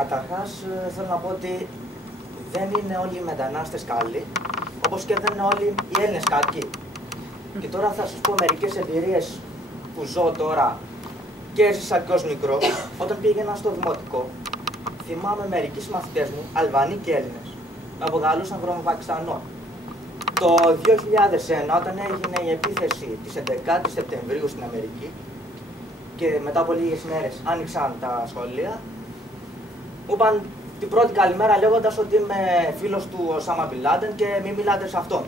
Καταρχάς, θέλω να πω ότι δεν είναι όλοι οι μετανάστες καλοί, όπως και δεν είναι όλοι οι Έλληνες κακοί. Και τώρα θα σας πω μερικές εμπειρίες που ζω τώρα και έζησα και ως μικρός. Όταν πήγαινα στο δημοτικό, θυμάμαι μερικοί μαθητές μου, Αλβανοί και Έλληνες, με αποκαλούσαν βρωμοπακιστανό. Το 2001, όταν έγινε η επίθεση της 11ης Σεπτεμβρίου στην Αμερική και μετά από λίγες μέρες άνοιξαν τα σχολεία, μου είπαν την πρώτη καλημέρα λέγοντας ότι είμαι φίλος του Οσάμα Μπιν Λάντεν και μην μιλάτε σε αυτόν.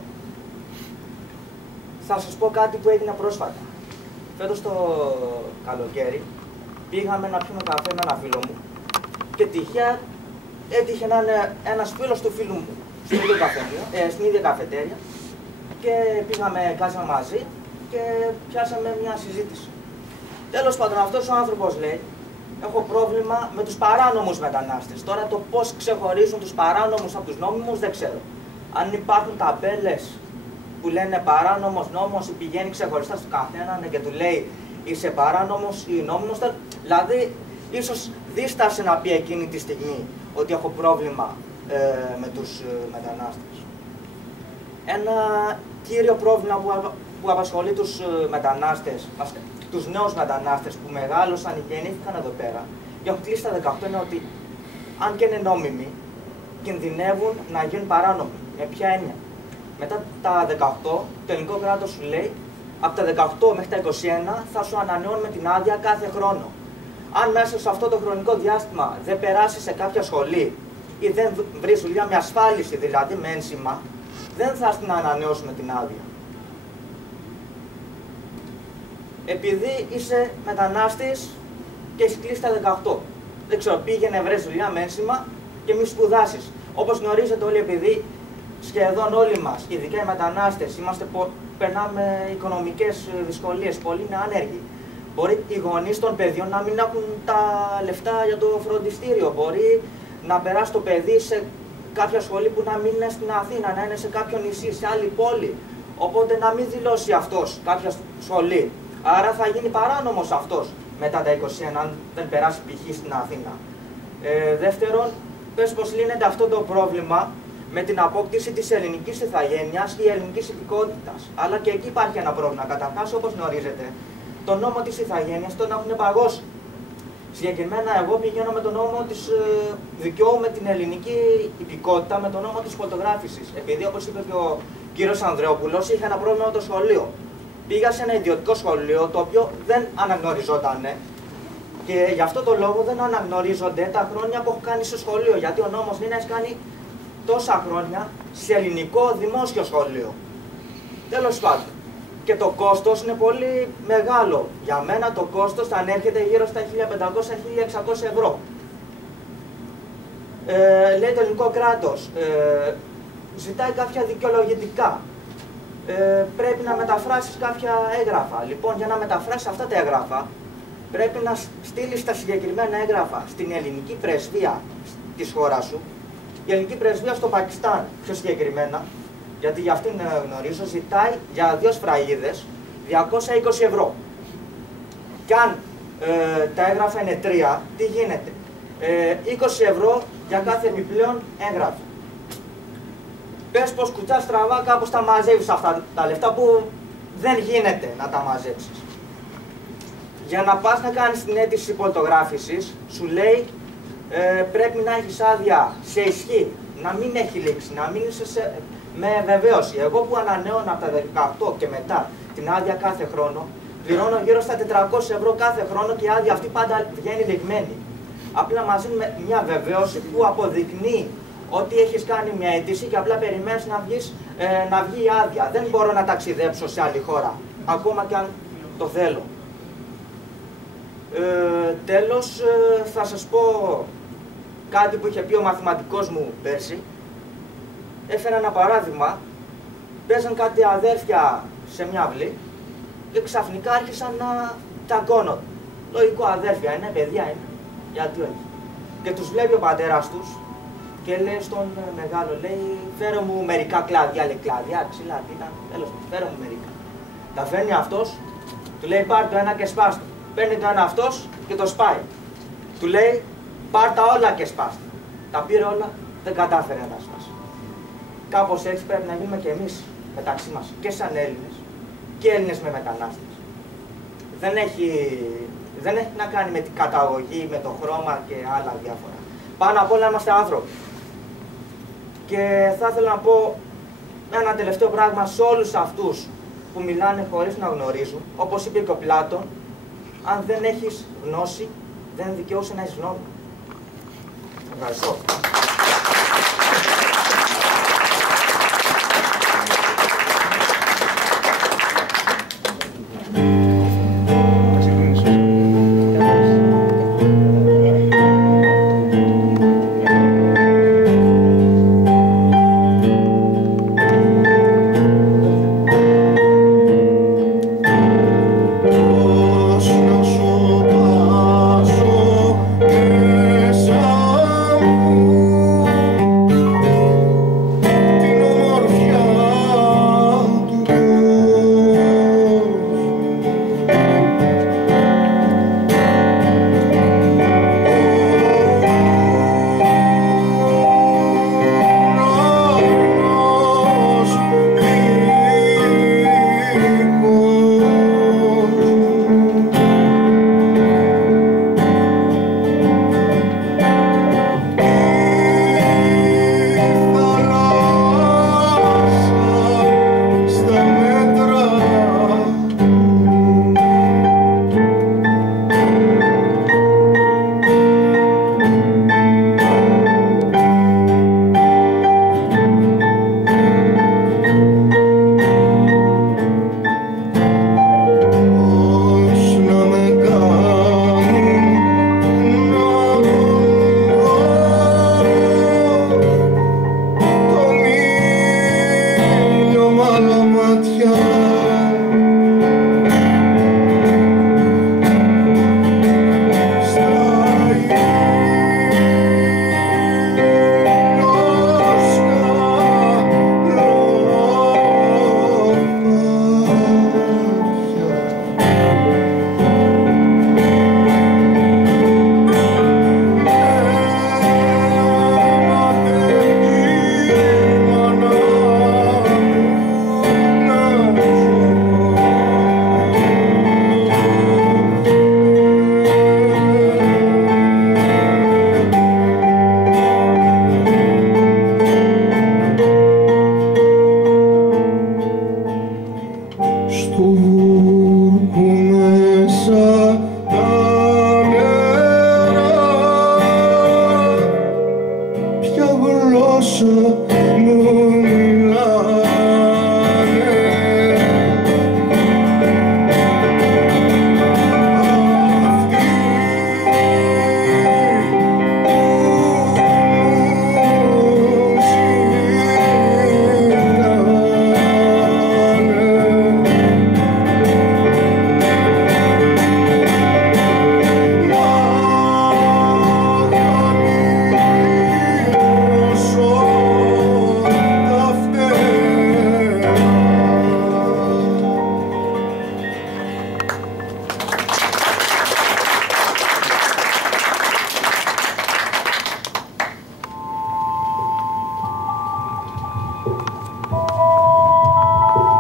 Θα σας πω κάτι που έγινε πρόσφατα. Φέτος το καλοκαίρι πήγαμε να πιούμε καφέ με ένα φίλο μου και τυχαία έτυχε να είναι ένας φίλος του φίλου μου στην ίδια καφετέρια και πήγαμε, κάτσαμε μαζί και πιάσαμε μια συζήτηση. Τέλος πάντων, αυτός ο άνθρωπος λέει: έχω πρόβλημα με τους παράνομους μετανάστες. Τώρα το πώς ξεχωρίζουν τους παράνομους από τους νόμιμους δεν ξέρω. Αν υπάρχουν ταμπέλες που λένε παράνομος νόμος ή πηγαίνει ξεχωριστά στο καθέναν και του λέει είσαι παράνομος ή νόμιμος, δηλαδή ίσως δίστασε να πει εκείνη τη στιγμή ότι έχω πρόβλημα με τους μετανάστες. Ένα κύριο πρόβλημα που απασχολεί τους μετανάστες, τους νέους μετανάστες που μεγάλωσαν ή γεννήθηκαν εδώ πέρα και έχουν κλείσει τα 18 είναι ότι αν και είναι νόμιμοι, κινδυνεύουν να γίνουν παράνομοι. Με ποια έννοια? Μετά τα 18, το ελληνικό κράτος σου λέει από τα 18 μέχρι τα 21 θα σου ανανεώνουμε την άδεια κάθε χρόνο. Αν μέσα σε αυτό το χρονικό διάστημα δεν περάσεις σε κάποια σχολή ή δεν βρεις δουλειά με ασφάλιση, δηλαδή με ένσημα, δεν θα την ανανεώσουμε την άδεια. Επειδή είσαι μετανάστης και έχεις κλείσει τα 18. Δεν ξέρω, πήγαινε, βρες δουλειά με ένσημα και μη σπουδάσεις. Όπως γνωρίζετε όλοι, επειδή σχεδόν όλοι μας, ειδικά οι μετανάστες, περνάμε οικονομικές δυσκολίες, πολλοί είναι άνεργοι. Μπορεί οι γονείς των παιδιών να μην έχουν τα λεφτά για το φροντιστήριο. Μπορεί να περάσει το παιδί σε κάποια σχολή που να μην είναι στην Αθήνα, να είναι σε κάποιο νησί, σε άλλη πόλη. Οπότε να μην δηλώσει αυτός κάποια σχολή. Άρα θα γίνει παράνομος αυτός μετά τα 21, αν δεν περάσει π.χ. στην Αθήνα. Δεύτερον, πες πως λύνεται αυτό το πρόβλημα με την απόκτηση της ελληνικής ηθαγένειας ή ελληνικής υπηκότητας. Αλλά και εκεί υπάρχει ένα πρόβλημα. Καταρχάς, όπως γνωρίζετε, το νόμο της ηθαγένειας τον έχουν παγώσει. Συγκεκριμένα, εγώ πηγαίνω με τον νόμο της δικαιώου με την ελληνική υπηκότητα, με τον νόμο της φωτογράφησης. Επειδή, όπως είπε και ο κύριος Ανδρεόπουλος, είχε ένα πρόβλημα με το σχολείο. Πήγα σε ένα ιδιωτικό σχολείο, το οποίο δεν αναγνωριζότανε και γι' αυτό το λόγο δεν αναγνωρίζονται τα χρόνια που έχω κάνει στο σχολείο. Γιατί ο νόμος είναι να έχει κάνει τόσα χρόνια σε ελληνικό δημόσιο σχολείο. Τέλος πάντων. Και το κόστος είναι πολύ μεγάλο. Για μένα το κόστος θα ανέρχεται γύρω στα 1.500-1.600 ευρώ. Λέει το ελληνικό κράτος, ζητάει κάποια δικαιολογητικά. Πρέπει να μεταφράσεις κάποια έγγραφα. Λοιπόν, για να μεταφράσεις αυτά τα έγγραφα, πρέπει να στείλεις τα συγκεκριμένα έγγραφα στην ελληνική πρεσβεία της χώρας σου. Η ελληνική πρεσβεία στο Πακιστάν, πιο συγκεκριμένα, γιατί για αυτήν γνωρίζω, ζητάει για 2 σφραγίδες 220 ευρώ. Και αν τα έγγραφα είναι 3, τι γίνεται? 20 ευρώ για κάθε επιπλέον έγγραφο. Πες πως κουτσά στραβά κάπως τα μαζεύεις αυτά τα λεφτά που δεν γίνεται να τα μαζέψεις. Για να πας να κάνεις την αίτηση υπογράφησης, σου λέει πρέπει να έχεις άδεια σε ισχύ, να μην έχει λήξει, να μην είσαι με βεβαίωση. Εγώ που ανανεώνω από τα 18 και μετά την άδεια κάθε χρόνο, πληρώνω γύρω στα 400 ευρώ κάθε χρόνο και η άδεια αυτή πάντα βγαίνει λιγμένη. Απλά μαζί με μια βεβαίωση που αποδεικνύει ότι έχεις κάνει μια αίτηση και απλά περιμένεις να βγει η άδεια. Δεν μπορώ να ταξιδέψω σε άλλη χώρα, ακόμα και αν το θέλω. Τέλος, θα σας πω κάτι που είχε πει ο μαθηματικός μου πέρσι. Έφερα ένα παράδειγμα. Παίζαν κάτι αδέρφια σε μια αυλή και ξαφνικά άρχισαν να ταγκώνονται. Λογικό, αδέρφια είναι, παιδιά είναι, γιατί όχι. Και τους βλέπει ο πατέρας τους και λέει στον μεγάλο, λέει, φέρε μου μερικά κλάδια, λέει, κλάδια, ξυλά, τι ήταν, τέλος, φέρε μου μερικά. Τα φέρνει αυτός, του λέει πάρ' το ένα και σπάστο. Παίρνει το ένα αυτός και το σπάει. Του λέει, Πάρτα όλα και σπάστα. Τα πήρε όλα, δεν κατάφερε να τα σπάσει. Κάπως έτσι πρέπει να γίνουμε και εμείς μεταξύ μας, και σαν Έλληνες, και Έλληνες με μετανάστες. Δεν έχει να κάνει με την καταγωγή, με το χρώμα και άλλα διάφορα. Πάνω απ' όλα είμαστε άνθρωποι. Και θα ήθελα να πω ένα τελευταίο πράγμα σε όλους αυτούς που μιλάνε χωρίς να γνωρίζουν. Όπως είπε και ο Πλάτων, αν δεν έχεις γνώση, δεν δικαιούσε να έχεις γνώμη. Ευχαριστώ.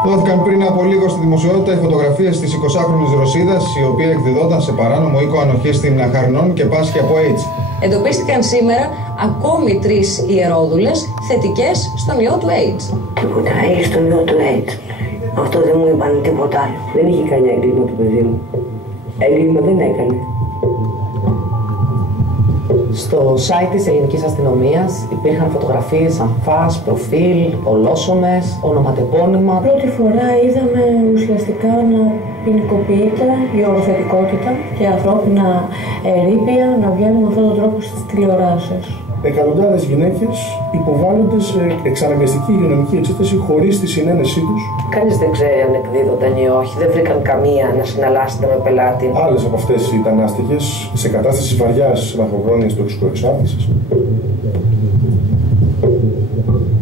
Δόθηκαν πριν από λίγο στη δημοσιότητα οι φωτογραφίες της 20χρονης Ρωσίδας, η οποία εκδιδόταν σε παράνομο οίκο ανοχής στην Αχαρνών και πάσχει από AIDS. Εντοπίστηκαν σήμερα ακόμη 3 ιερόδουλες θετικές στον ιό του AIDS. Τίποτα, έχει στον ιό του AIDS. Αυτό δεν μου είπαν τίποτα άλλο. Δεν είχε κάνει έγκλημα το παιδί μου. Έγκλημα δεν έκανε. Στο site της ελληνικής αστυνομίας υπήρχαν φωτογραφίες αμφάς, προφίλ, ολόσωμες, ονοματεπώνυμα. Πρώτη φορά είδαμε ουσιαστικά να ποινικοποιείται η οροθετικότητα και ανθρώπινα ερείπια να βγαίνουν με αυτόν τον τρόπο στις τηλεοράσεις. Εκατοντάδες γυναίκες υποβάλλονται σε εξαναγκαστική υγειονομική εξέταση χωρίς τη συνένεσή τους. Κανείς δεν ξέρει αν εκδίδονταν ή όχι, δεν βρήκαν καμία να συναλλάσσεται με πελάτη. Άλλες από αυτές ήταν άστοιχες σε κατάσταση βαριάς μακροχρόνιας τοξικοεξάρτησης.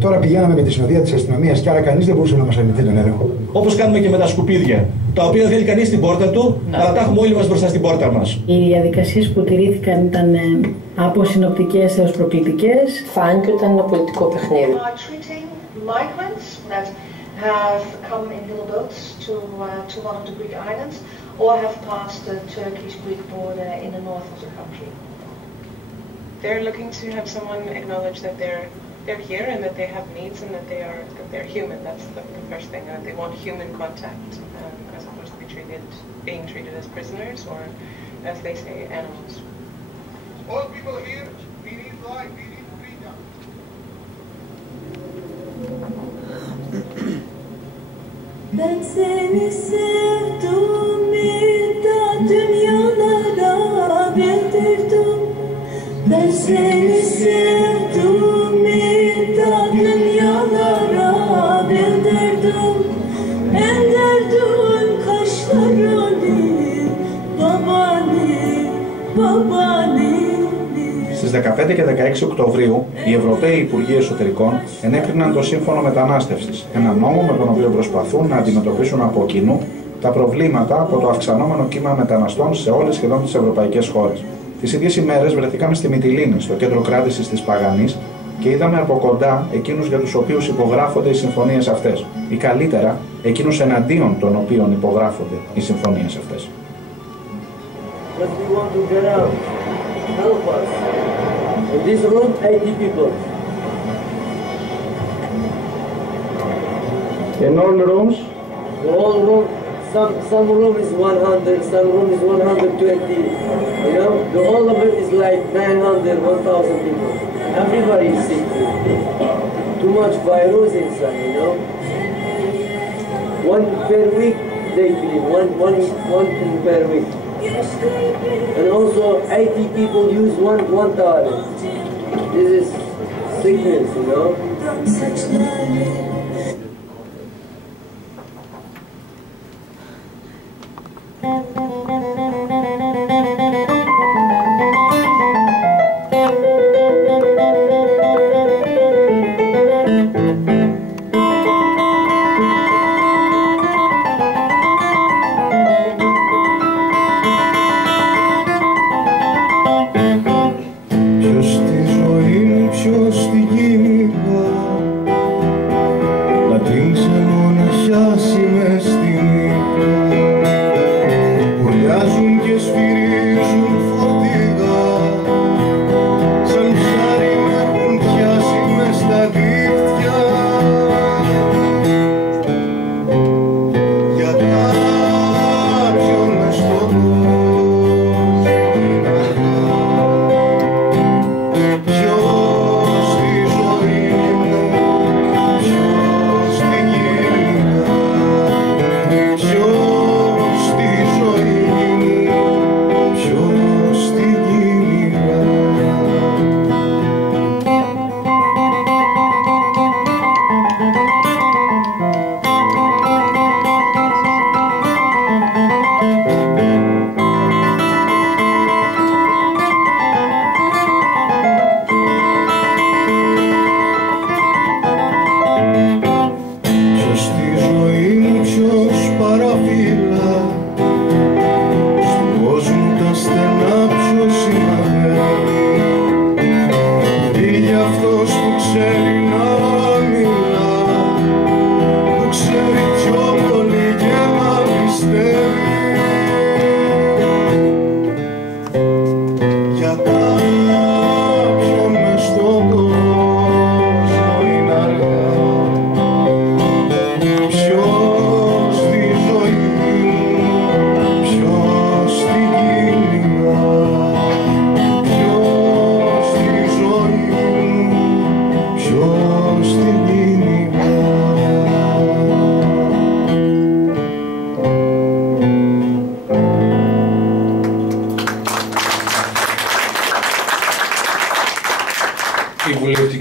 Τώρα πηγαίναμε με τη συνοδεία της αστυνομίας και άρα κανείς δεν μπορούσε να μας αρνηθεί τον έλεγχο. Όπως κάνουμε και με τα σκουπίδια, τα οποία δεν θέλει κανείς στην πόρτα του, αλλά τα έχουμε όλοι μας μπροστά στην πόρτα μας. Οι διαδικασίες που τηρήθηκαν ήταν από συνοπτικές έως προκλητικές. Φάνηκε ότι ήταν ένα πολιτικό παιχνίδι. Have come in little boats to one of the Greek islands, or have passed the Turkish-Greek border in the north of the country. They're looking to have someone acknowledge that they're here and that they have needs and that they're human. That's the first thing. They want human contact as opposed to being treated as prisoners or, as they say, animals. All people here, we need life, we need freedom. Ben seni sevdim, da dünyalara bildirdim. Ben seni sevdim, da dünyalara bildirdim. Enderdim kaşlarını, babani. Στις 15 και 16 Οκτωβρίου, οι Ευρωπαίοι Υπουργοί Εσωτερικών ενέκριναν το Σύμφωνο Μετανάστευσης, ένα νόμο με τον οποίο προσπαθούν να αντιμετωπίσουν από κοινού τα προβλήματα από το αυξανόμενο κύμα μεταναστών σε όλες σχεδόν τις ευρωπαϊκές χώρες. Τις ίδιες ημέρες βρεθήκαμε στη Μυτιλήνη, στο κέντρο κράτησης της Παγανής, και είδαμε από κοντά εκείνους για τους οποίους υπογράφονται οι συμφωνίες αυτές, ή καλύτερα, εκείνους εναντίον των οποίων υπογράφονται οι συμφωνίες αυτές. Help us. In this room, 80 people. In all rooms? All room. Some room is 100, some room is 120. You know, all of it is like 900, 1,000 people. Everybody is sick. Too much virus inside. You know. One per week they clean. One thing per week. And also 80 people use one toilet. This is sickness, you know.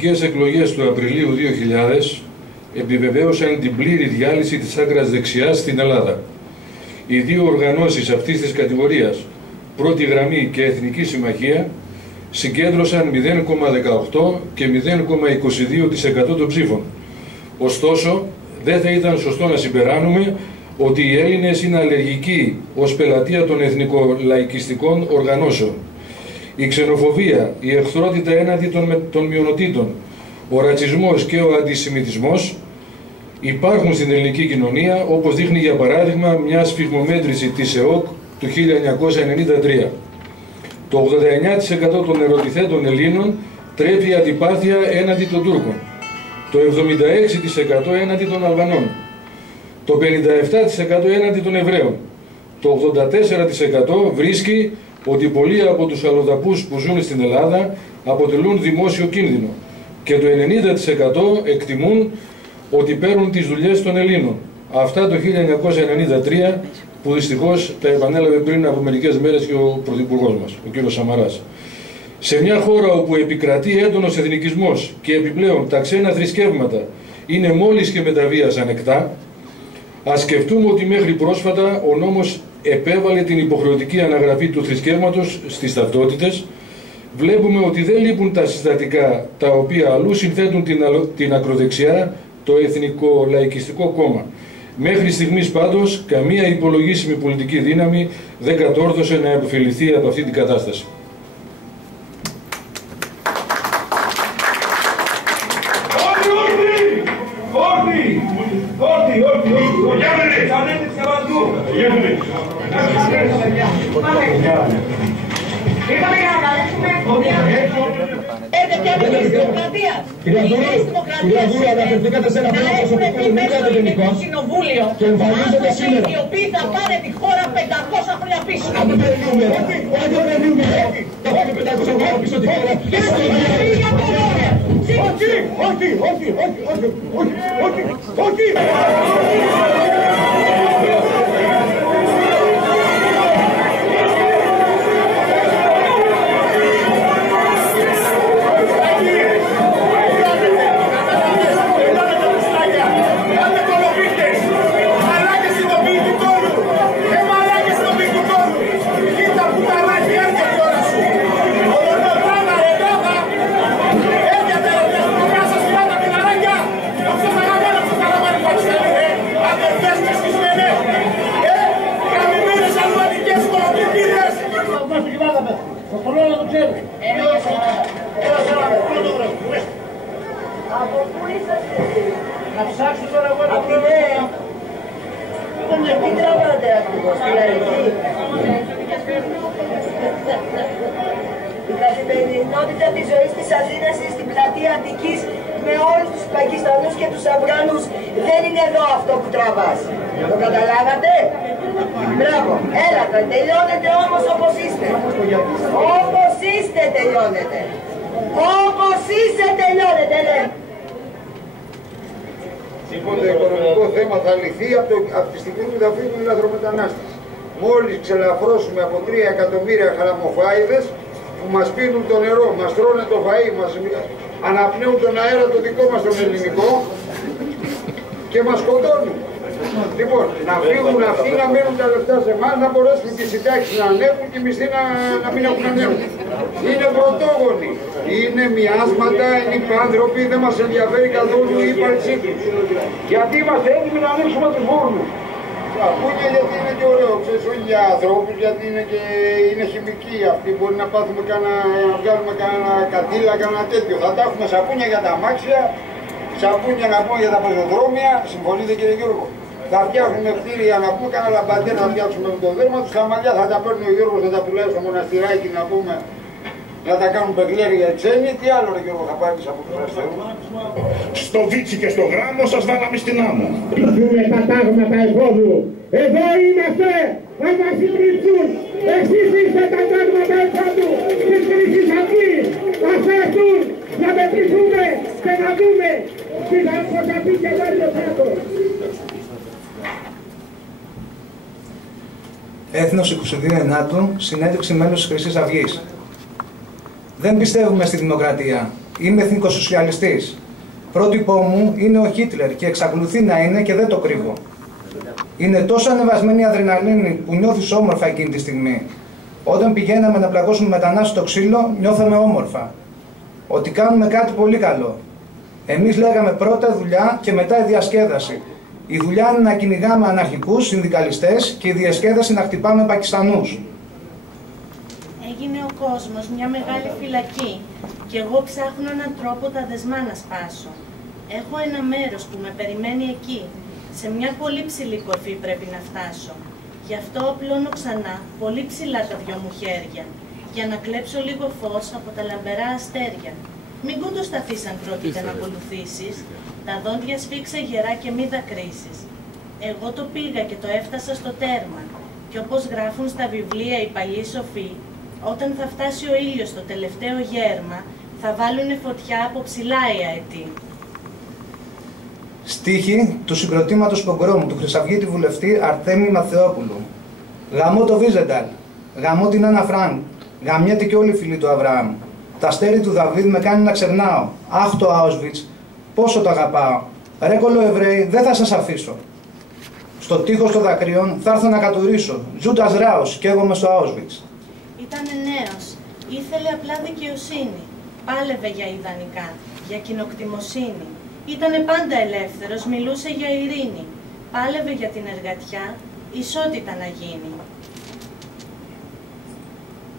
βουλευτικές εκλογές του Απριλίου 2000 επιβεβαίωσαν την πλήρη διάλυση της άκρας δεξιάς στην Ελλάδα. Οι δύο οργανώσεις αυτής της κατηγορίας, Πρώτη Γραμμή και Εθνική Συμμαχία, συγκέντρωσαν 0,18 και 0,22% των ψήφων. Ωστόσο, δεν θα ήταν σωστό να συμπεράνουμε ότι οι Έλληνες είναι αλλεργικοί ως πελατεία των εθνικολαϊκιστικών οργανώσεων. Η ξενοφοβία, η εχθρότητα έναντι των μειονοτήτων, ο ρατσισμός και ο αντισημιτισμός υπάρχουν στην ελληνική κοινωνία, όπως δείχνει για παράδειγμα μια σφιγμομέτρηση της ΕΟΚ του 1993. Το 89% των ερωτηθέντων Ελλήνων τρέφει αντιπάθεια έναντι των Τούρκων, το 76% έναντι των Αλβανών, το 57% έναντι των Εβραίων, το 84% βρίσκει ότι πολλοί από τους αλλοδαπούς που ζουν στην Ελλάδα αποτελούν δημόσιο κίνδυνο και το 90% εκτιμούν ότι παίρνουν τις δουλειές των Ελλήνων. Αυτά το 1993, που δυστυχώς τα επανέλαβε πριν από μερικές μέρες και ο Πρωθυπουργός μας, ο κ. Σαμαράς. Σε μια χώρα όπου επικρατεί έντονος εθνικισμός και επιπλέον τα ξένα θρησκεύματα είναι μόλις και με τα βίας ανεκτά, ας σκεφτούμε ότι μέχρι πρόσφατα ο νόμος επέβαλε την υποχρεωτική αναγραφή του θρησκεύματος στις ταυτότητες. Βλέπουμε ότι δεν λείπουν τα συστατικά τα οποία αλλού συνθέτουν την ακροδεξιά, το Εθνικό Λαϊκιστικό Κόμμα. Μέχρι στιγμής πάντως καμία υπολογίσιμη πολιτική δύναμη δεν κατόρθωσε να επωφεληθεί από αυτή την κατάσταση. Ήρθαμε για να καλέσουμε δημοκρατία. Κυρία Δούρα, αναφερθήκατε σε ένα θέμα προσωπικό του Μίλια των Ελληνικών και εμφανίζεται σήμερα. Οι οποίοι θα πάνε τη χώρα 500 χρόνια πίσω. Αν δεν περιμένουμε, όχι δεν περιμένουμε, θα πάμε 500 χρόνια πίσω τη χώρα. Όχι. Από πού είσαστε? Να ψάξω τώρα εγώ να βρω. Τι τραβάτε ακριβώς, στη Λαϊκή? Η καθημερινότητα της ζωής της Αθήνας στην πλατεία Αττικής με όλους τους Πακιστανούς και τους Αφγανούς δεν είναι εδώ αυτό που τραβάς. Το καταλάβατε? Μπράβο. Έλατε, τελειώνετε όμως όπως είστε. Όπως είστε τελειώνετε. Όπως είστε τελειώνετε, ναι. Λοιπόν, το οικονομικό θέμα θα λυθεί από τη στιγμή που θα φύγουν οι λαθρομετανάστες. Μόλις ξελαφρώσουμε από 3 εκατομμύρια χαλαμοφάιδες που μας πίνουν το νερό, μας τρώνε το φαΐ, μας αναπνέουν τον αέρα το δικό μας τον ελληνικό και μας σκοτώνουν. Λοιπόν, να φύγουν αυτοί, να μένουν τα λεφτά σε εμάς, να μπορέσουν και οι συντάξεις να ανέβουν και οι μισθοί να μην έχουν ανέβουν. Είναι πρωτόγονοι, είναι μοιάσματα, είναι υπάνθρωποι, δεν μας ενδιαφέρει καθόλου η ύπαρξή τους. Γιατί είμαστε έτοιμοι να ανοίξουμε τους φούρνους. Σαπούνια γιατί είναι και ωραίο, ξέρεις, όχι για ανθρώπους, γιατί είναι χημικοί αυτοί, μπορεί να πάθουμε να βγάλουμε κανένα κατήλα, κανένα τέτοιο. Θα τα έχουμε σαπούνια για τα αμάξια, σαπούνια να πούμε για τα πεζοδρόμια, συμφωνείτε κύριε Γιώργο? Θα φτιάχνουμε κτίρια να πούμε, κάνα λαμπαντέρ να φτιάξουμε με το δέρμα τους, τα μαλλιά θα τα παίρνει ο Γιώργος να τα πουλάει στο μοναστηράκι να πούμε, να τα κάνουν παιγλέρια οι ξένοι. Τι άλλο ρε Γιώργο θα πάρεις από τους Αστέρους? Στο Βίτσι και στο Γράμμο σας βάλαμε στην άμμο. Δούμε τα τάγματα εφόδου. Εδώ είμαστε, να μας συντριψούν. Εσείς είστε τα τάγματα εφόδου της Χρυσής Αυγής. Ας έρθουν να μετρηθούμε και να δούμε τι θα πει και το κράτος. Έθνος 22 Ενάτου, συνέντευξη μέλος της Χρυσής Αυγής. Δεν πιστεύουμε στη δημοκρατία. Είμαι εθνικοσοσιαλιστής. Πρότυπό μου είναι ο Χίτλερ και εξακολουθεί να είναι και δεν το κρύβω. Είναι τόσο ανεβασμένη η αδρεναλίνη που νιώθεις όμορφα εκείνη τη στιγμή, Όταν πηγαίναμε να πλακώσουμε μετανάστες στο ξύλο, νιώθαμε όμορφα. Ότι κάνουμε κάτι πολύ καλό. Εμείς λέγαμε πρώτα δουλειά και μετά η διασκέδαση. Η δουλειά είναι να κυνηγάμε αναρχικούς, συνδικαλιστές και η διασκέδαση να χτυπάμε Πακιστανούς. Έγινε ο κόσμος μια μεγάλη φυλακή και εγώ ψάχνω έναν τρόπο τα δεσμά να σπάσω. Έχω ένα μέρος που με περιμένει εκεί. Σε μια πολύ ψηλή κορφή πρέπει να φτάσω. Γι' αυτό απλώνω ξανά πολύ ψηλά τα δυο μου χέρια, για να κλέψω λίγο φως από τα λαμπερά αστέρια. Μην κοντοσταθείς αν πρόκειται να ακολουθήσεις, τα δόντια σφίξε γερά και μη δακρύσεις. Εγώ το πήγα και το έφτασα στο τέρμα, και όπως γράφουν στα βιβλία οι παλιοί σοφοί, όταν θα φτάσει ο ήλιος στο τελευταίο γέρμα, θα βάλουνε φωτιά από ψηλά οι αετοί. Στίχη του συγκροτήματος Πογκρόμου του Χρυσαυγίτη βουλευτή Αρτέμι Μαθεόπουλου. Γαμώ το Βίζενταλ, γαμώ την Άννα Φρανκ, γαμιέται και όλοι οι φίλοι του Αβραάμ. Τα αστέρι του Δαβίδ με κάνει να ξερνάω. Αχ το Auschwitz, πόσο το αγαπάω. Ρε κολοεβραίοι, δεν θα σας αφήσω. Στο τείχος των δακρύων θα έρθω να κατουρίσω. Τζούντας Ράος, καίγομαι στο Auschwitz. Ήτανε νέος, ήθελε απλά δικαιοσύνη. Πάλευε για ιδανικά, για κοινοκτημοσύνη. Ήτανε πάντα ελεύθερος, μιλούσε για ειρήνη. Πάλευε για την εργατιά, ισότητα να γίνει.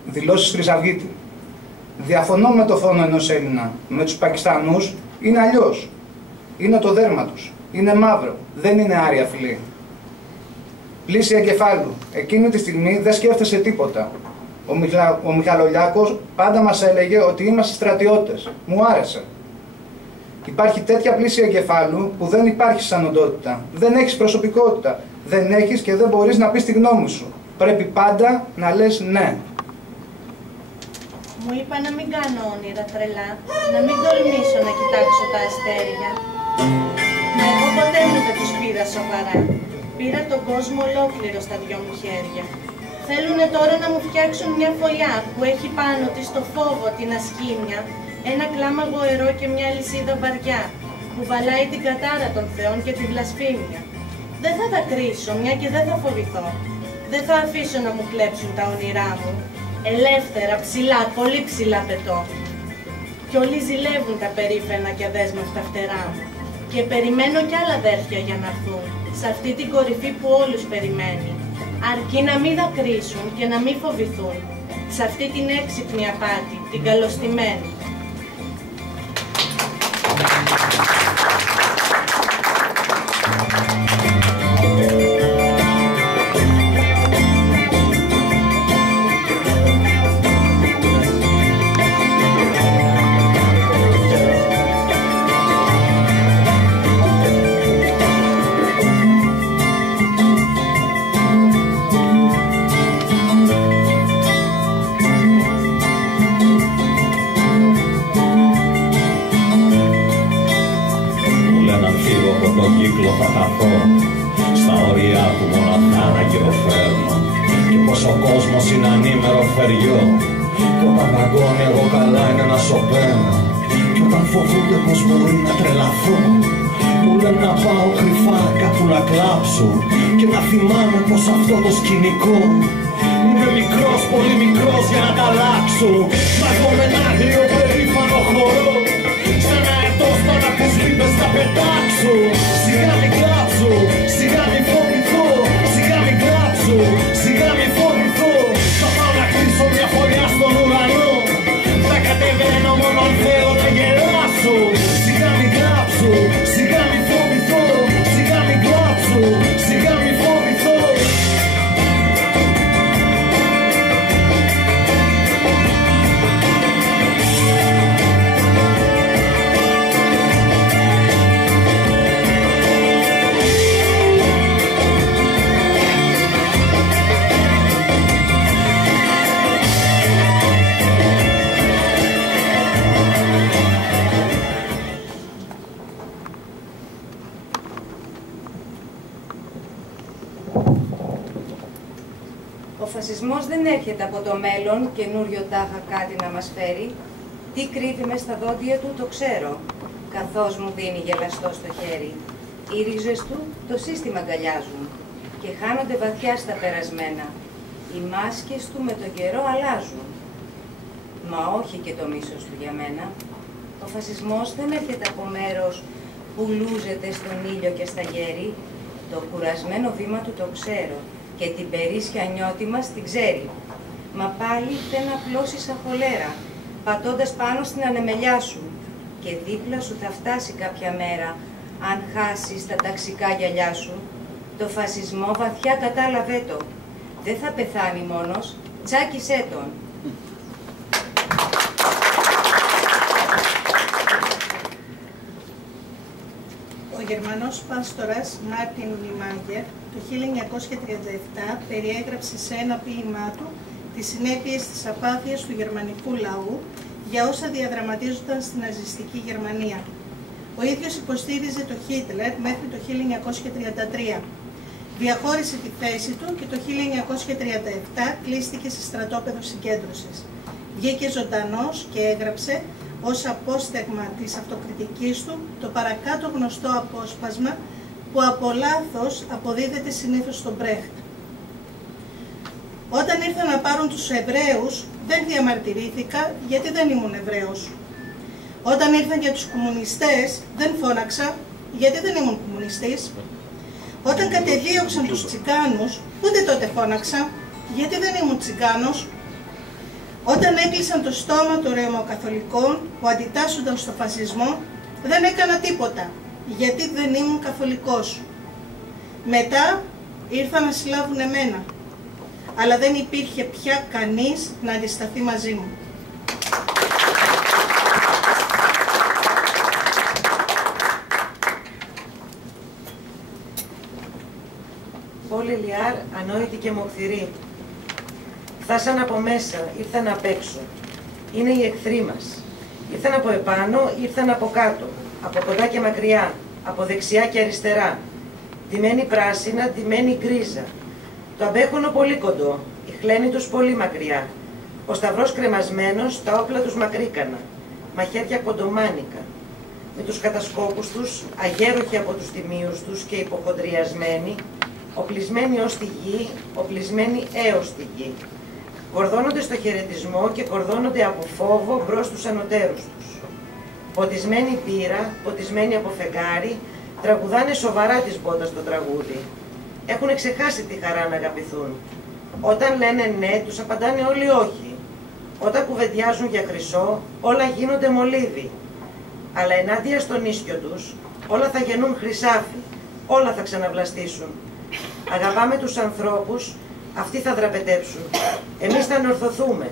Δηλώσεις Χρυσαυγίτη. Διαφωνώ με το φόνο ενός Έλληνα. Με τους Πακιστανούς είναι αλλιώς. Είναι το δέρμα τους. Είναι μαύρο. Δεν είναι άρια φυλή. Πλήση εγκεφάλου. Εκείνη τη στιγμή δεν σκέφτεσαι τίποτα. Ο Μιχαλολιάκος πάντα μας έλεγε ότι είμαστε στρατιώτες. Μου άρεσε. Υπάρχει τέτοια πλήση εγκεφάλου που δεν υπάρχει σαν οντότητα. Δεν έχεις προσωπικότητα. Δεν έχεις και δεν μπορείς να πεις τη γνώμη σου. Πρέπει πάντα να λες ναι. Μου είπα να μην κάνω όνειρα τρελά, να μην τολμήσω να κοιτάξω τα αστέρια. Μα εγώ ποτέ μου δεν τους πήρα σοβαρά. Πήρα τον κόσμο ολόκληρο στα δυο μου χέρια. Θέλουνε τώρα να μου φτιάξουν μια φωλιά που έχει πάνω της το φόβο, την ασκήμια, ένα κλάμα γοερό και μια λυσίδα βαριά, που βαλάει την κατάρα των θεών και τη βλασφήμια. Δεν θα δακρύσω, μια και δεν θα φοβηθώ. Δεν θα αφήσω να μου κλέψουν τα όνειρά μου. Ελεύθερα, ψηλά, πολύ ψηλά πετώ. Κι όλοι ζηλεύουν τα περήφανα και αδέσμευτα φτερά μου. Και περιμένω κι άλλα αδέρφια για να έρθουν, σε αυτή την κορυφή που όλους περιμένει. Αρκεί να μην δακρύσουν και να μην φοβηθούν, σε αυτή την έξυπνη απάτη, την καλωστημένη. Στα όρια του μοναχά να γυροφέρνω και πως ο κόσμος είναι ανήμερο φεριό κι όταν δαγκώνει εγώ καλά είναι να σωπαίνω κι όταν φοβούνται πως μπορεί να τρελαθώ μου λένε να πάω κρυφά κάπου να κλάψω και να θυμάμαι πως αυτό το σκηνικό είμαι μικρός, πολύ μικρός για να τα αλλάξω. Μα εγώ με ένα άγριο περήφανο χορό σαν αετός πάνω από τους λίπες θα πετάξω. Σιγά μην κλάψω, σιγά μην φοβηθώ, σιγά μην κλάψω, σιγά μην φοβηθώ. Θα πάω να κλείσω μια φωλιά στον ουρανό, θα κατεβαίνω μόνο αν θέλω να γελάσω. Σιγά μην κλάψω, σιγά μην φοβηθώ, σιγά μην κλάψω, σιγά μην φοβηθώ. Ο φασισμός δεν έρχεται από το μέλλον, καινούριο τάχα κάτι να μας φέρει. Τι κρύβει μες στα δόντια του το ξέρω, καθώς μου δίνει γελαστό στο χέρι. Οι ρίζες του το σύστημα αγκαλιάζουν και χάνονται βαθιά στα περασμένα. Οι μάσκες του με τον καιρό αλλάζουν. Μα όχι και το μίσος του για μένα. Ο φασισμός δεν έρχεται από μέρος που λούζεται στον ήλιο και στα γέρη. Το κουρασμένο βήμα του το ξέρω και την περίσσια νιώτη μας την ξέρει. Μα πάλι δεν απλώσεις σαν χολέρα, πατώντας πάνω στην ανεμελιά σου. Και δίπλα σου θα φτάσει κάποια μέρα, αν χάσεις τα ταξικά γυαλιά σου. Το φασισμό βαθιά κατάλαβε το. Δεν θα πεθάνει μόνος, τσάκισέ τον. Ο Γερμανός πάστορας Μάρτιν Νιμάγκερ το 1937 περιέγραψε σε ένα ποίημά του τις συνέπειες της απάθειας του γερμανικού λαού για όσα διαδραματίζονταν στην ναζιστική Γερμανία. Ο ίδιος υποστήριζε το Χίτλερ μέχρι το 1933. Διαχώρισε τη θέση του και το 1937 κλείστηκε σε στρατόπεδο συγκέντρωσης. Βγήκε ζωντανός και έγραψε ως απόστεγμα της αυτοκριτικής του το παρακάτω γνωστό απόσπασμα που από λάθος αποδίδεται συνήθως στον Μπρέχτ. Όταν ήρθαν να πάρουν τους Εβραίους, δεν διαμαρτυρήθηκα γιατί δεν ήμουν Εβραίος. Όταν ήρθαν για τους κομμουνιστές, δεν φώναξα γιατί δεν ήμουν κομμουνιστής. Όταν κατεδίωξαν τους Τσιγκάνους, ούτε τότε φώναξα γιατί δεν ήμουν Τσιγκάνος. Όταν έκλεισαν το στόμα των Ρωμαιοκαθολικών που αντιτάσσονταν στο φασισμό, δεν έκανα τίποτα γιατί δεν ήμουν καθολικός. Μετά ήρθαν να συλλάβουν εμένα, αλλά δεν υπήρχε πια κανείς να αντισταθεί μαζί μου. Πόλη Λιάρ, ανόητη και μοχθηρή. Φτάσαν από μέσα, ήρθαν απ' έξω. Είναι οι εχθροί μας. Ήρθαν από επάνω, ήρθαν από κάτω. Από κοντά και μακριά, από δεξιά και αριστερά. Ντυμένοι πράσινα, ντυμένοι γκρίζα. Το αμπέχονο πολύ κοντό, η χλένη τους πολύ μακριά. Ο σταυρός κρεμασμένος, τα όπλα τους μακρύκανα. Μαχαίρια κοντομάνικα. Με τους κατασκόπους τους, αγέροχοι από τους τιμίους τους και υποχοντριασμένοι, οπλισμένοι ως τη γη, οπλισμένοι έως τη γη. Κορδώνονται στο χαιρετισμό και κορδώνονται από φόβο μπρος τους ανωτέρους τους. Ποτισμένοι πύρα, ποτισμένοι από φεγγάρι, τραγουδάνε σοβαρά της μπότας στο τραγούδι. Έχουνε ξεχάσει τη χαρά να αγαπηθούν. Όταν λένε ναι, τους απαντάνε όλοι όχι. Όταν κουβεντιάζουν για χρυσό, όλα γίνονται μολύβι. Αλλά ενάντια στον ίσιο τους, όλα θα γεννούν χρυσάφι, όλα θα ξαναβλαστήσουν. Αγαπάμε τους ανθρώπους, αυτοί θα δραπετεύσουν. Εμείς θα ανορθωθούμε.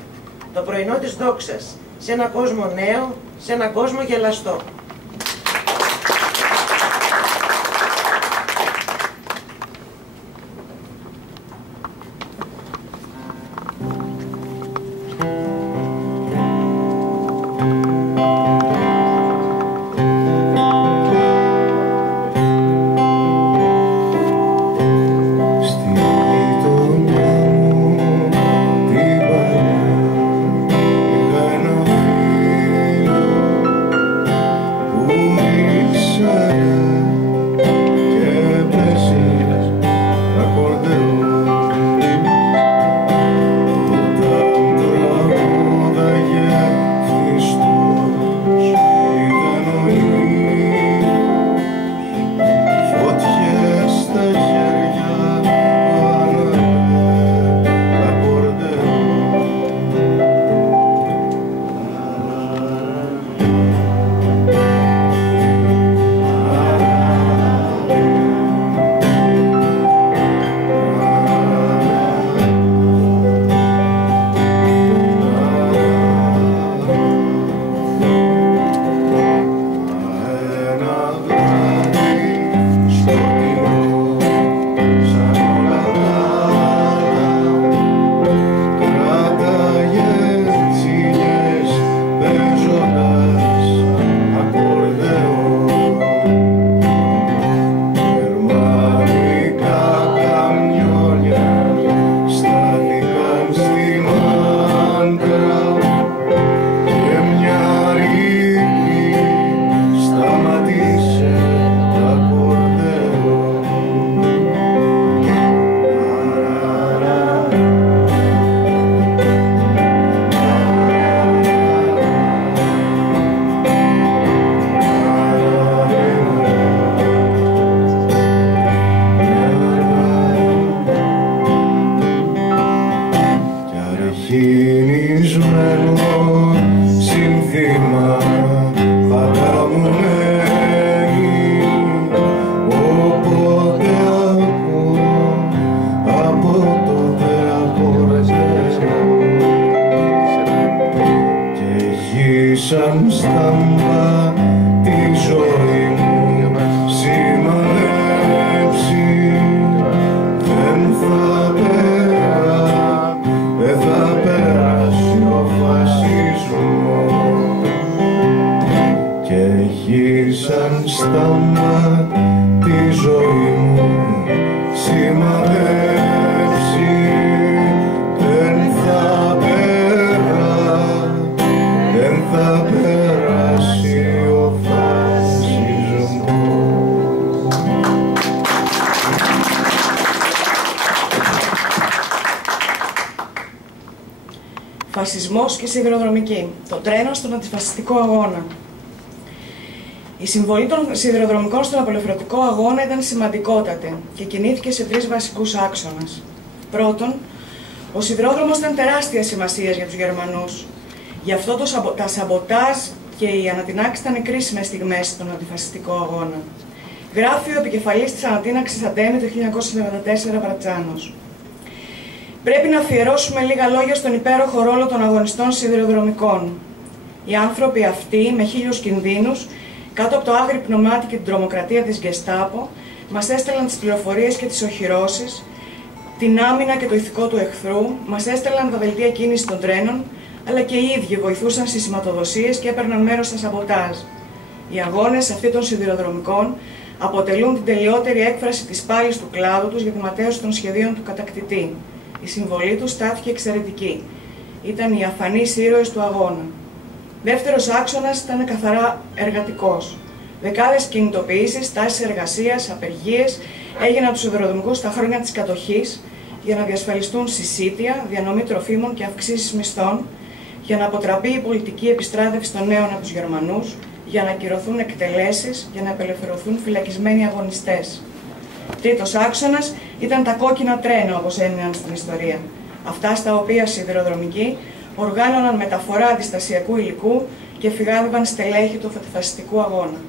Το πρωινό της δόξας, σε ένα κόσμο νέο, σε ένα κόσμο γελαστό. στάμα τη ζωή μου σημαδέψει. Δεν θα περάσει ο φασισμός και έχει σαν στάμα τη ζωή μου σημαδέψει. Δεν θα περάσει ο φασισμός. Φασισμός και σιδηροδρομική. Το τρένο στον αντιφασιστικό αγώνα. Η συμβολή των σιδηροδρομικών στον απελευθερωτικό αγώνα ήταν σημαντικότατη και κινήθηκε σε τρεις βασικούς άξονες. Πρώτον, ο σιδηρόδρομος ήταν τεράστια σημασίας για τους Γερμανούς. Γι' αυτό τα σαμποτάζ και οι ανατινάξεις ήταν κρίσιμες στιγμές στον αντιφασιστικό αγώνα. Γράφει ο επικεφαλής της ανατείναξης Αντέμι το 1944 Βρατσάνος. Πρέπει να αφιερώσουμε λίγα λόγια στον υπέροχο ρόλο των αγωνιστών σιδηροδρομικών. Οι άνθρωποι αυτοί, με 1000 κινδύνους, κάτω από το άγρυπνο μάτι και την τρομοκρατία της Γκεστάπο, μας έστελναν τις πληροφορίες και τις οχυρώσεις, την άμυνα και το ηθικό του εχθρού, μας έστελναν τα δελτία κίνησης των τρένων, αλλά και οι ίδιοι βοηθούσαν στις σηματοδοσίες και έπαιρναν μέρος στα σαμποτάζ. Οι αγώνες αυτοί των σιδηροδρομικών αποτελούν την τελειότερη έκφραση της πάλης του κλάδου τους για τη ματαίωση των σχεδίων του κατακτητή. Η συμβολή τους στάθηκε εξαιρετική. Ήταν οι αφανείς ήρωες του αγώνα. Δεύτερος άξονας ήταν καθαρά εργατικός. Δεκάδες κινητοποιήσεις, τάσεις εργασίας, απεργίες έγιναν από τους σιδηροδρομικούς τα χρόνια της κατοχής για να διασφαλιστούν συσίτια, διανομή τροφίμων και αυξήσεις μισθών, για να αποτραπεί η πολιτική επιστράτευση των νέων από τους Γερμανούς, για να ακυρωθούν εκτελέσεις, για να απελευθερωθούν φυλακισμένοι αγωνιστές. Τρίτος άξονας ήταν τα κόκκινα τρένα, όπως έμειναν στην ιστορία. Αυτά στα οποία σιδηροδρομικοί οργάνωναν μεταφορά αντιστασιακού υλικού και φυγάδευαν στελέχη του φασιστικού αγώνα.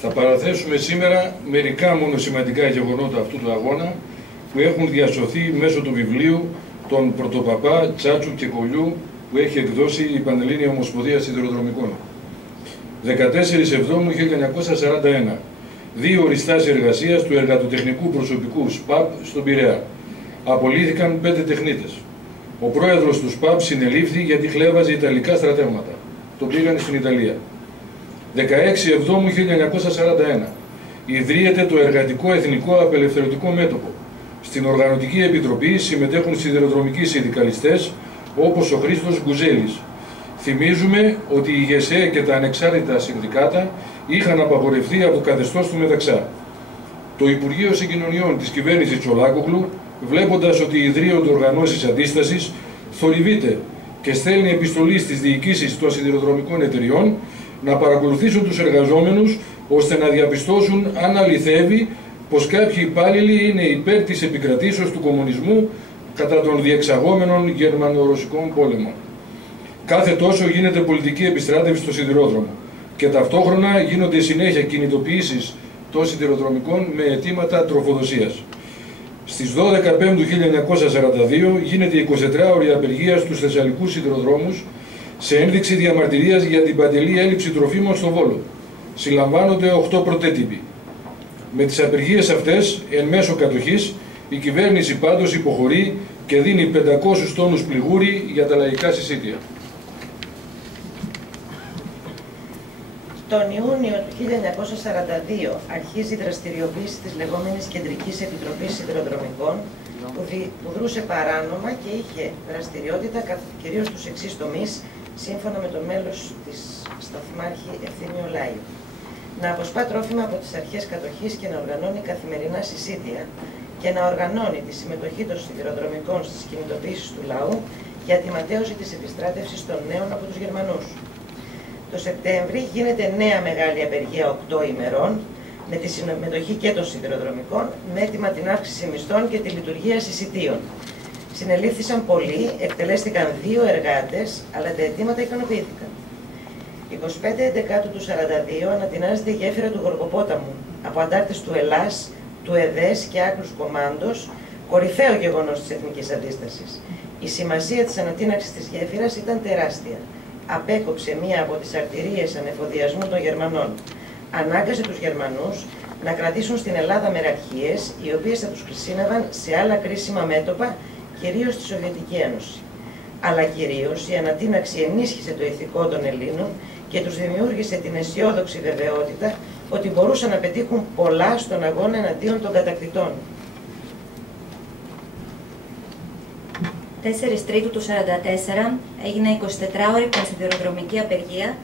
Θα παραθέσουμε σήμερα μερικά μόνο σημαντικά γεγονότα αυτού του αγώνα που έχουν διασωθεί μέσω του βιβλίου των Πρωτοπαπά, Τσάτσου και Κολιού που έχει εκδώσει η Πανελλήνια Ομοσπονδία Σιδηροδρομικών. 14 Εβδόμου 1941. 2 οριστάσεις εργασίας του εργατοτεχνικού προσωπικού ΣΠΑΠ στον Πειραιά. Απολύθηκαν 5 τεχνίτες. Ο πρόεδρος του ΣΠΑΠ συνελήφθη γιατί χλέβαζε ιταλικά στρατεύματα. Το πήγαν στην Ιταλία. 16 Εβδόμου 1941. Ιδρύεται το Εργατικό Εθνικό Απελευθερωτικό Μέτωπο. Στην Οργανωτική Επιτροπή συμμετέχουν σιδηροδρομικοί συνδικαλιστές όπως ο Χρήστος Γκουζέλης. Θυμίζουμε ότι η ΓΕΣΕ και τα ανεξάρτητα συνδικάτα είχαν απαγορευτεί από το καθεστώς του Μεταξά. Το Υπουργείο Συγκοινωνιών της κυβέρνησης Τσολάκογλου, βλέποντας ότι ιδρύονται οργανώσεις αντίστασης, θορυβείται και στέλνει επιστολή στις διοικήσεις των σιδηροδρομικών εταιριών να παρακολουθήσουν τους εργαζόμενους ώστε να διαπιστώσουν αν αληθεύει πως κάποιοι υπάλληλοι είναι υπέρ της επικρατήσεως του κομμουνισμού κατά των διεξαγόμενων γερμανο-ρωσικών πόλεμων. Κάθε τόσο γίνεται πολιτική επιστράτευση στο σιδηρόδρομο και ταυτόχρονα γίνονται συνέχεια κινητοποιήσεις των σιδηροδρομικών με αιτήματα τροφοδοσίας. Στις 12 Πέμπτου 1942 γίνεται η 24ωρη απεργία στους Θεσσαλικούς σιδηροδρόμους σε ένδειξη διαμαρτυρίας για την παντελή έλλειψη τροφίμων στο Βόλο. Συλλαμβάνονται 8 πρωτέτυποι. Με τις απεργίες αυτές, εν μέσω κατοχής, η κυβέρνηση πάντως υποχωρεί και δίνει 500 τόνους πληγούρι για τα λαϊκά συσίτια. Τον Ιούνιο του 1942 αρχίζει η δραστηριοποίηση της λεγόμενης Κεντρικής Επιτροπής Σιδηροδρομικών που δρούσε παράνομα και είχε δραστηριότητα κυρίως στους εξής τομείς, σύμφωνα με το μέλος της σταθμάρχη Ευθύμιο Λάιου. Να αποσπά τρόφιμα από τις αρχές κατοχής και να οργανώνει καθημερινά συσίτια και να οργανώνει τη συμμετοχή των σιδηροδρομικών στις κινητοποιήσεις του λαού για τη ματαίωση της επιστράτευσης των νέων από τους Γερμανούς. Το Σεπτέμβρη γίνεται νέα μεγάλη απεργία 8 ημερών με τη συμμετοχή και των σιδηροδρομικών με έτοιμα την αύξηση μισθών και τη λειτουργία συσιτίων. Συνελήφθησαν πολλοί, εκτελέστηκαν 2 εργάτες, αλλά τα αιτήματα ικανοποιήθηκαν. 25 Δεκάτου του 1942 ανατινάζεται η γέφυρα του Γοργοπόταμου από αντάρτες του Ελλάς, του ΕΔΕΣ και άκρους κομμάντος, κορυφαίο γεγονός της εθνικής αντίστασης. Η σημασία της ανατείναξης της γέφυρας ήταν τεράστια. απέκοψε μία από τις αρτηρίες ανεφοδιασμού των Γερμανών. Ανάγκασε τους Γερμανούς να κρατήσουν στην Ελλάδα μεραρχίες, οι οποίες θα τους χρησίνευαν σε άλλα κρίσιμα μέτωπα, κυρίως στη Σοβιετική Ένωση. Αλλά κυρίως η ανατείναξη ενίσχυσε το ηθικό των Ελλήνων και τους δημιούργησε την αισιόδοξη βεβαιότητα ότι μπορούσαν να πετύχουν πολλά στον αγώνα εναντίον των κατακτητών. 4 Τρίτου του 1944 έγινε 24ωρη πανσιδηροδρομική απεργία,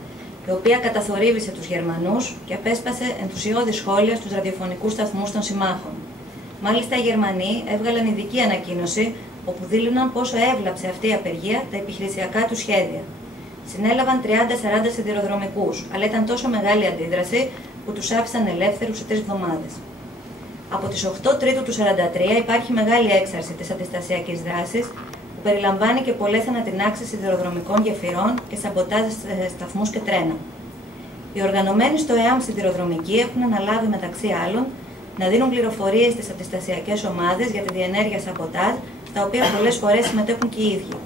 η οποία καταθορύβησε τους Γερμανούς και απέσπασε ενθουσιώδη σχόλια στους ραδιοφωνικούς σταθμούς των συμμάχων. Μάλιστα, οι Γερμανοί έβγαλαν ειδική ανακοίνωση, όπου δήλωναν πόσο έβλαψε αυτή η απεργία τα επιχειρησιακά του σχέδια. Συνέλαβαν 30-40 σιδηροδρομικούς, αλλά ήταν τόσο μεγάλη αντίδραση που τους άφησαν ελεύθερους σε 3 εβδομάδες. Από τις 8 Τρίτου του 1943 υπάρχει μεγάλη έξαρση της αντιστασιακής δράσης, που περιλαμβάνει και πολλές ανατινάξεις σιδηροδρομικών γεφυρών και σαμποτάζ σε σταθμούς και τρένα. Οι οργανωμένοι στο ΕΑΜ σιδηροδρομικοί έχουν αναλάβει μεταξύ άλλων να δίνουν πληροφορίες στις αντιστασιακές ομάδες για τη διενέργεια σαμποτάζ, στα οποία πολλές φορές συμμετέχουν και οι ίδιοι.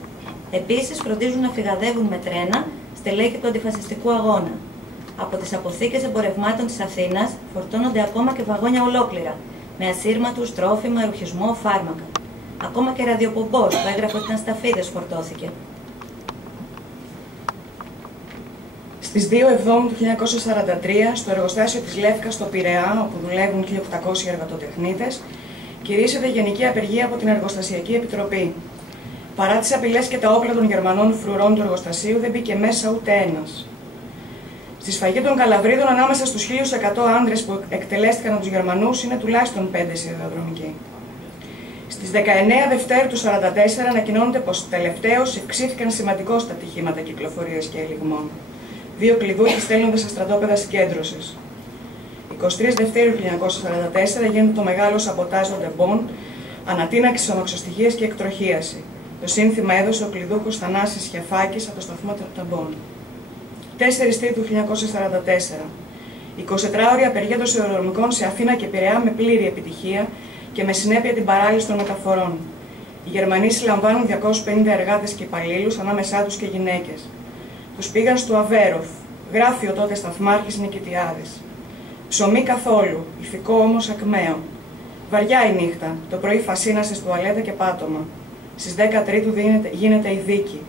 Επίσης, φροντίζουν να φυγαδεύουν με τρένα στελέχη του αντιφασιστικού αγώνα. Από τις αποθήκες εμπορευμάτων της Αθήνας φορτώνονται ακόμα και βαγόνια ολόκληρα, με ασύρματους, τρόφιμα, ρουχισμό, φάρμακα. Ακόμα και ραδιοπομπός που έγραφε ότι ήταν σταφίδες φορτώθηκε. Στις 2 Εβδόμου του 1943, στο εργοστάσιο της Λεύκας στο Πειραιά, όπου δουλεύουν 1.800 εργατοτεχνίτες, κηρύσσεται γενική απεργία από την Εργοστασιακή Επιτροπή. Παρά τις απειλές και τα όπλα των Γερμανών φρουρών του εργοστασίου, δεν μπήκε μέσα ούτε ένας. Στη σφαγή των Καλαβρίδων, ανάμεσα στους 1.100 άντρες που εκτελέστηκαν από τους Γερμανούς, είναι τουλάχιστον 5 σιδηροδρομικοί. Στις 19 Δευτέρου του 1944 ανακοινώνεται πως τελευταίως ευξήθηκαν σημαντικώς τα ατυχήματα κυκλοφορίας και ελιγμών. 2 κλειδούχοι στέλνονται σε στρατόπεδα συγκέντρωσης. 23 Δευτέρου του 1944 γίνεται το μεγάλο σαμποτάζ των τεμπών, ανατείναξη ομαξοστοιχίας και εκτροχίαση. Το σύνθημα έδωσε ο κλειδούχος Θανάσης Χεφάκης από το σταθμό των τεμπών. 4 Τρίτου του 1944. 24ωρη απεργία των σιδηροδρομικών σε Αθήνα και Πειραιά με πλήρη επιτυχία και με συνέπεια την παράλυση των μεταφορών. Οι Γερμανοί συλλαμβάνουν 250 εργάτες και υπαλλήλους, ανάμεσά τους και γυναίκες. Τους πήγαν στο Αβέροφ, γράφει ο τότε σταθμάρχης Νικητιάδης. Ψωμί καθόλου, ηθικό όμως ακμαίο. Βαριά η νύχτα, το πρωί φασίνασε στο τουαλέτα και πάτωμα. Στις 10 Τρίτου γίνεται η δίκη.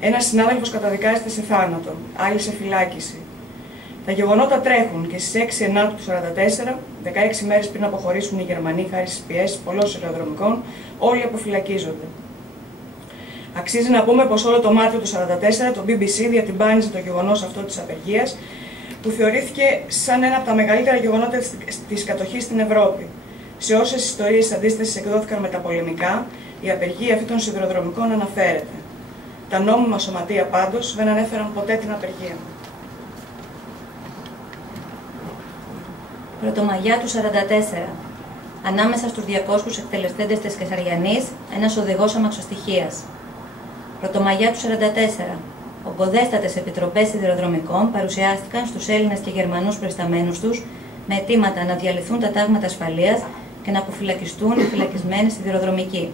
Ένας συνάδελφος καταδικάζεται σε θάνατο, άλλοι σε φυλάκιση. Τα γεγονότα τρέχουν και στις 6 Ενάτου του 1944, 16 μέρες πριν αποχωρήσουν οι Γερμανοί χάρη στις πιέσεις πολλών σιδηροδρομικών, όλοι αποφυλακίζονται. Αξίζει να πούμε πως όλο το Μάρτιο του 1944 το BBC διατυμπάνιζε το γεγονός αυτό της απεργίας, που θεωρήθηκε σαν ένα από τα μεγαλύτερα γεγονότα της κατοχής στην Ευρώπη. Σε όσες ιστορίες αντίστασης εκδόθηκαν μεταπολεμικά, η απεργία αυτή των σιδηροδρομικών αναφέρεται. Τα νόμιμα σωματεία πάντως δεν ανέφεραν ποτέ την απεργία. Πρωτομαγιά του 1944. Ανάμεσα στους 200 εκτελεστέντες της Κεσαριανής, ένας οδηγός αμαξοστοιχίας. Πρωτομαγιά του 1944. Ογκοδέστατες επιτροπές σιδηροδρομικών παρουσιάστηκαν στους Έλληνες και Γερμανούς προϊσταμένους τους με αιτήματα να διαλυθούν τα τάγματα ασφαλείας και να αποφυλακιστούν οι φυλακισμένοι σιδηροδρομικοί.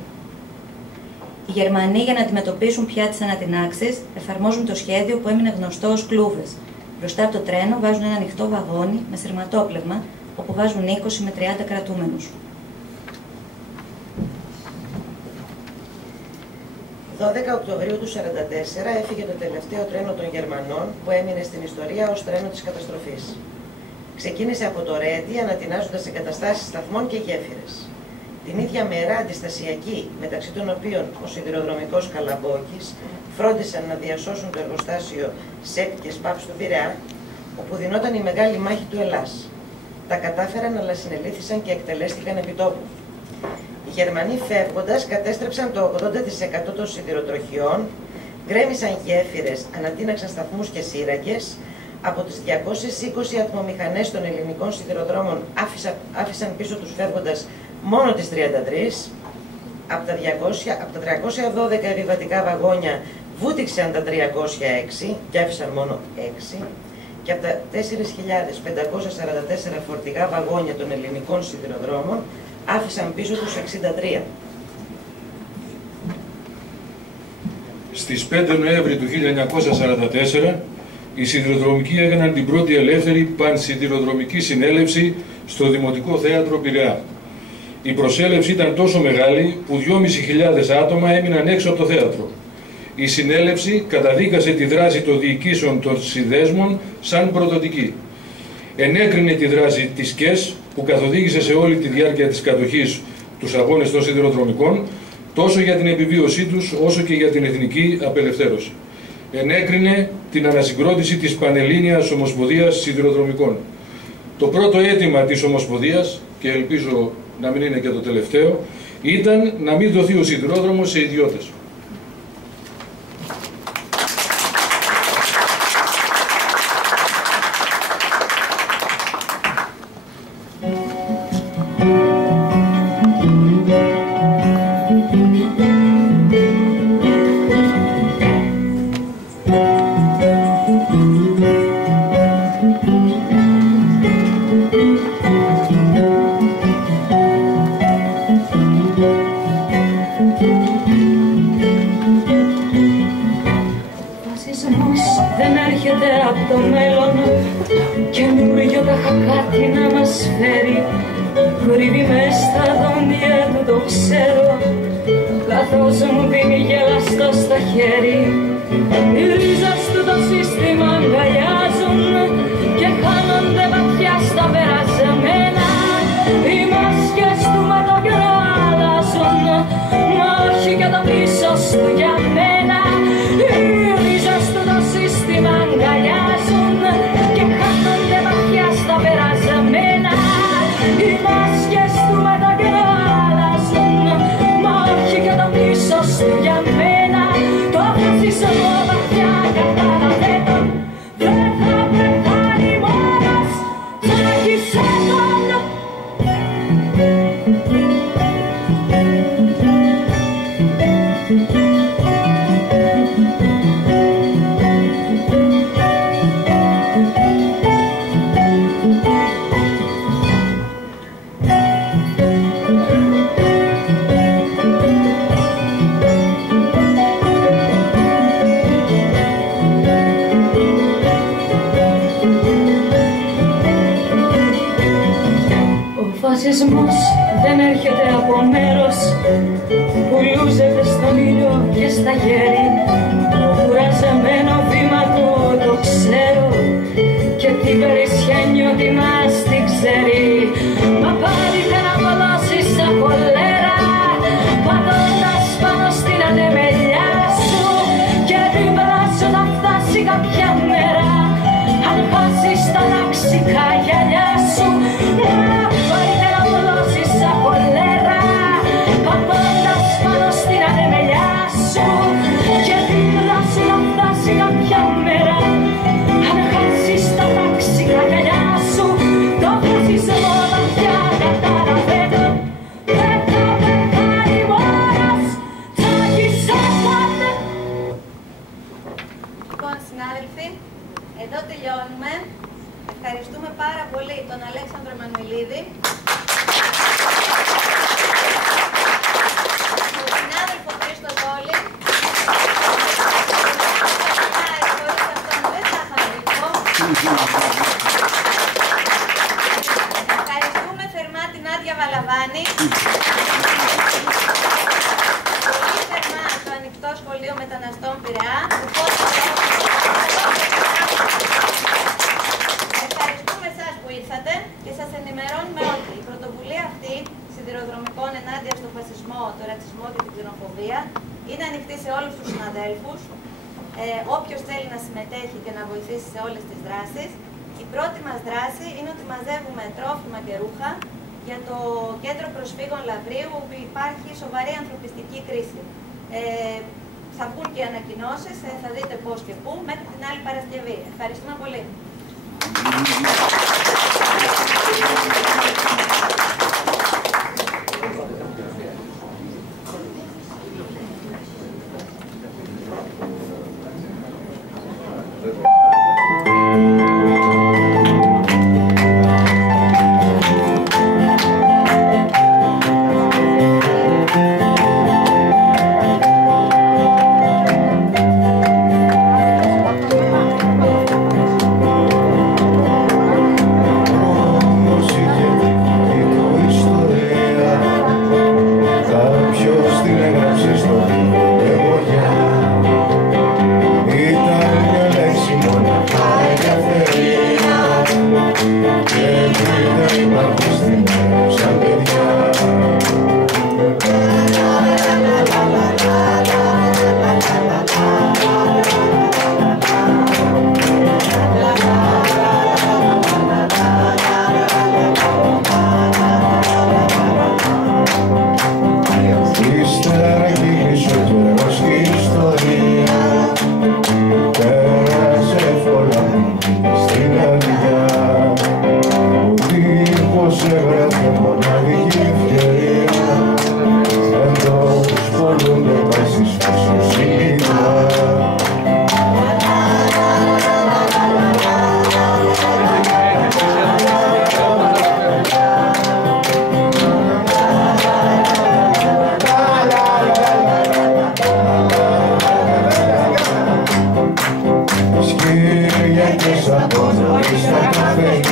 Οι Γερμανοί, για να αντιμετωπίσουν πια τις ανατινάξεις, εφαρμόζουν το σχέδιο που έμεινε γνωστό ως κλούβες. Μπροστά από το τρένο βάζουν ένα ανοιχτό βαγόνι με σειρματόπλευμα, όπου βάζουν 20 με 30 κρατούμενους. 12 Οκτωβρίου του 1944 έφυγε το τελευταίο τρένο των Γερμανών που έμεινε στην ιστορία ως τρένο της καταστροφής. Ξεκίνησε από το Ρέντι, ανατινάζοντας εγκαταστάσεις σταθμών και γέφυρες. Την ίδια μέρα, αντιστασιακοί, μεταξύ των οποίων ο σιδηροδρομικός Καλαμπόκης, φρόντισαν να διασώσουν το εργοστάσιο ΣΕΚ και ΣΠΑΠ στο Πειραιά, όπου δινόταν η μεγάλη μάχη του Ελλάς. Τα κατάφεραν, αλλά συνελήφθησαν και εκτελέστηκαν επί τόπου. Οι Γερμανοί φεύγοντας κατέστρεψαν το 80% των σιδηροτροχιών, γκρέμισαν γέφυρες, ανατείναξαν σταθμούς και σύραγγες. Από τις 220 ατμομηχανές των ελληνικών σιδηροδρόμων άφησαν πίσω τους φεύγοντας μόνο τις 33. Από τα 312 επιβατικά βαγόνια βούτυξαν τα 306 και άφησαν μόνο 6. Και από τα 4.544 φορτηγά βαγόνια των ελληνικών σιδηροδρόμων άφησαν πίσω τους 63. Στη στις 5 Νοέμβρη του 1944 οι σιδηροδρομικοί έκαναν την πρώτη ελεύθερη πανσιδηροδρομική συνέλευση στο Δημοτικό Θέατρο Πειραιά. Η προσέλευση ήταν τόσο μεγάλη που 2.500 άτομα έμειναν έξω από το θέατρο. Η συνέλευση καταδίκασε τη δράση των διοικήσεων των συνδέσμων σαν προδοτική. Ενέκρινε τη δράση της ΚΕΣ που καθοδήγησε σε όλη τη διάρκεια της κατοχής τους αγώνες των σιδηροδρομικών, τόσο για την επιβίωσή τους όσο και για την εθνική απελευθέρωση. Ενέκρινε την ανασυγκρότηση της Πανελλήνιας Ομοσπονδίας Σιδηροδρομικών. Το πρώτο αίτημα της Ομοσπονδίας, και ελπίζω να μην είναι και το τελευταίο, ήταν να μην δοθεί ο σιδηρόδρομος σε ιδιώτες. Δεν έρχεται από το μέλλον, καινούριο τάχα κάτι να μας φέρει. Κρύβει μες στα δόντια του, το ξέρω, καθώς μου δίνει γελαστό στο χέρι. Οι ρίζες του το σύστημα αγκαλιάζουν και χάνονται βαθιά στα περασμένα. Οι μάσκες του με τον καιρό αλλάζουν, μα όχι και το πίσω του για μένα. Οι ρίζες του το σύστημα αγκαλιάζουν και χάνονται βαθιά στα περασμένα. Οι μάσκες του με τον καιρό αλλάζουν, μα όχι και το πίσω του για μένα. Το φασισμό βαθιά καταλαβαίνω, δεν θα πεθάνει μόνος, τσάκισε τον. Ο φασισμός δεν έρχεται από μέρος που λούζεται στον ήλιο και στα γέρη. Το κουραζεμένο βήμα του το ξέρω και την περισσιά νιώτη μας την ξέρει. Μα πάλι δεν αποδώσει σαν κολέρα, πατώντας πάνω στην ανεμελιά σου και δίπλα σου να φτάσει κάποια μέρα αν χάσεις τα ταξικά γυαλιά σου. Πάλι δεν αποδώσεις σαν κολέρα, πατώντας πάνω στην ανεμελιά σου και δίπλα σου να φτάσει κάποια μέρα αν χάσεις τα ταξικά γυαλιά σου. Το φασισμό βαθιά καταλαβαίνω, δεν θα πεθάνει μόνος, τσάκισε πάντα. Λοιπόν, συνάδελφοι, εδώ τελειώνουμε. Ευχαριστούμε πάρα πολύ τον Αλέξανδρο Εμμανουηλίδη, τον συνάδελφο Χρήστο Τόλη. Χωρίς αυτόν δεν θα είχαμε ρυθμό. Ευχαριστούμε θερμά την Άντια Βαλαβάνη, πολύ θερμά το Ανοιχτό Σχολείο Μεταναστών Πειραιά. Ευχαριστούμε εσάς που ήρθατε και σας ενημερώνουμε ότι η πρωτοβουλία αυτή σιδηροδρομικών ενάντια στον φασισμό, τον ρατσισμό και την ξενοφοβία είναι ανοιχτή σε όλους τους συναδέλφους. Όποιος θέλει να συμμετέχει και να βοηθήσει σε όλες τις δράσεις. Η πρώτη μας δράση είναι ότι μαζεύουμε τρόφιμα και ρούχα για το κέντρο προσφύγων Λαβρίου, όπου υπάρχει σοβαρή ανθρωπιστική κρίση. Θα βγουν και ανακοινώσεις, θα δείτε πώς και πού, μέχρι την άλλη Παρασκευή. Ευχαριστούμε πολύ. Κυριακές από νωρίς με καφέ